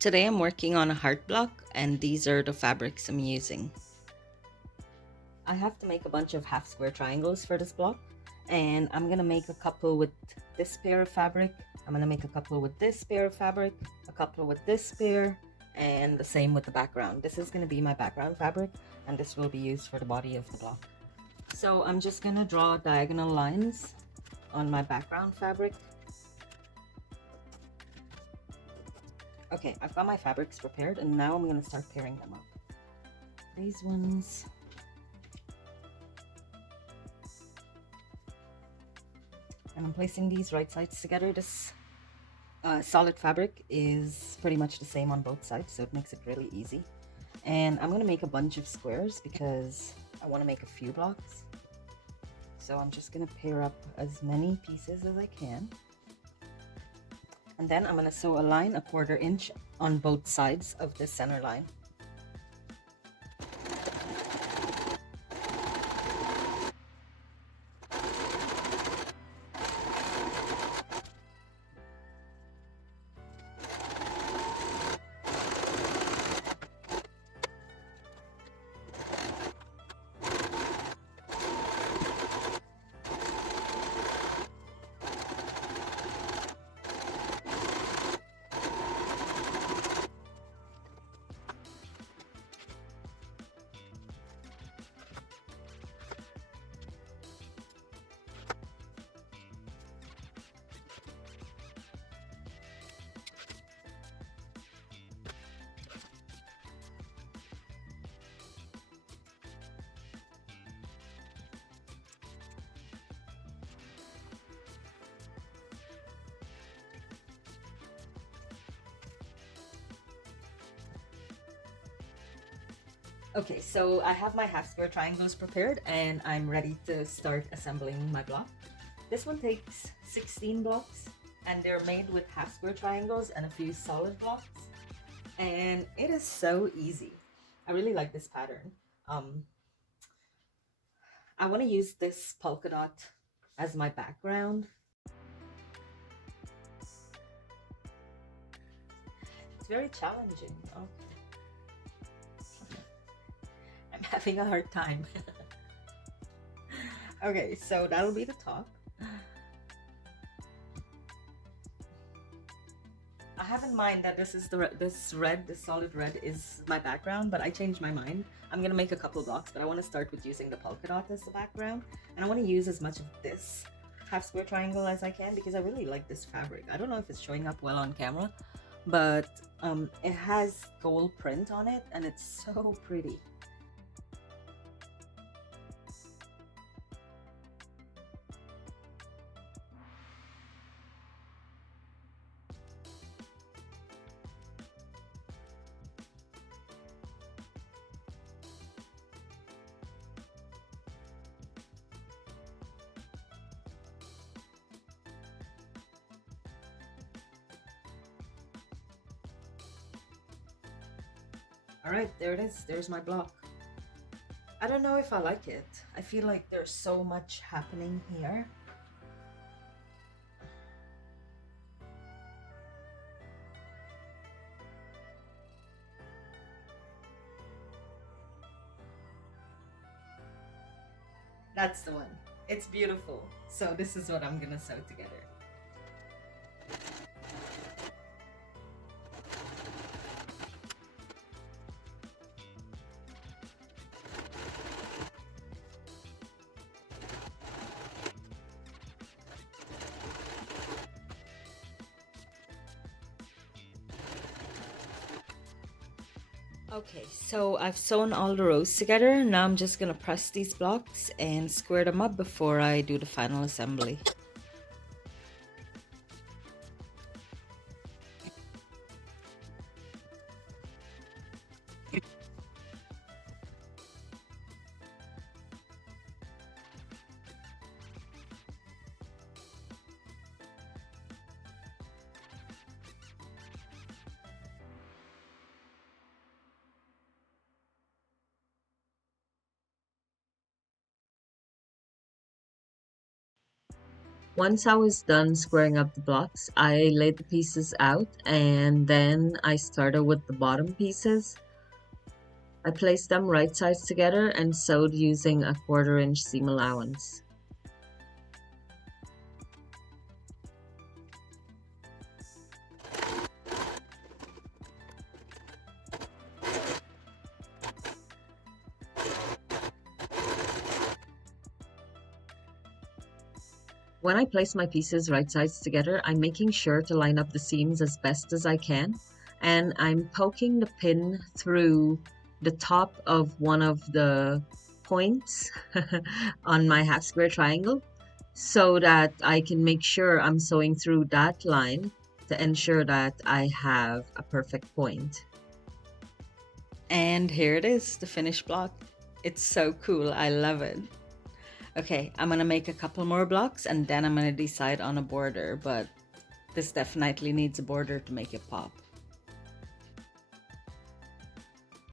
Today I'm working on a heart block, and these are the fabrics I'm using. I have to make a bunch of half square triangles for this block, and I'm gonna make a couple with this pair of fabric. I'm gonna make a couple with this pair of fabric, a couple with this pair, and the same with the background. This is gonna be my background fabric, and this will be used for the body of the block. So I'm just gonna draw diagonal lines on my background fabric. Okay, I've got my fabrics prepared, and now I'm gonna start pairing them up. These ones. And I'm placing these right sides together. This solid fabric is pretty much the same on both sides, so it makes it really easy. And I'm gonna make a bunch of squares because I wanna make a few blocks. So I'm just gonna pair up as many pieces as I can. And then I'm gonna sew a line 1/4 inch on both sides of the center line. Okay, so I have my half square triangles prepared, and I'm ready to start assembling my block. This one takes 16 blocks, and they're made with half square triangles and a few solid blocks. And it is so easy. I really like this pattern. I want to use this polka dot as my background. It's very challenging. Oh, I'm having a hard time. Okay, so that'll be the top. I have in mind that this solid red is my background, but I changed my mind. I'm gonna make a couple blocks, but I want to start with using the polka dot as the background, and I want to use as much of this half square triangle as I can because I really like this fabric. I don't know if it's showing up well on camera, but it has gold print on it, and it's so pretty. All right, there it is. There's my block. I don't know if I like it. I feel like there's so much happening here. That's the one. It's beautiful. So this is what I'm gonna sew together. Okay, so I've sewn all the rows together. Now I'm just gonna press these blocks and square them up before I do the final assembly. Once I was done squaring up the blocks, I laid the pieces out and then I started with the bottom pieces. I placed them right sides together and sewed using a 1/4 inch seam allowance. When I place my pieces right sides together, I'm making sure to line up the seams as best as I can, and I'm poking the pin through the top of one of the points on my half square triangle so that I can make sure I'm sewing through that line to ensure that I have a perfect point. And here it is, the finished block. It's so cool, I love it. Okay, I'm gonna make a couple more blocks and then I'm gonna decide on a border, but this definitely needs a border to make it pop.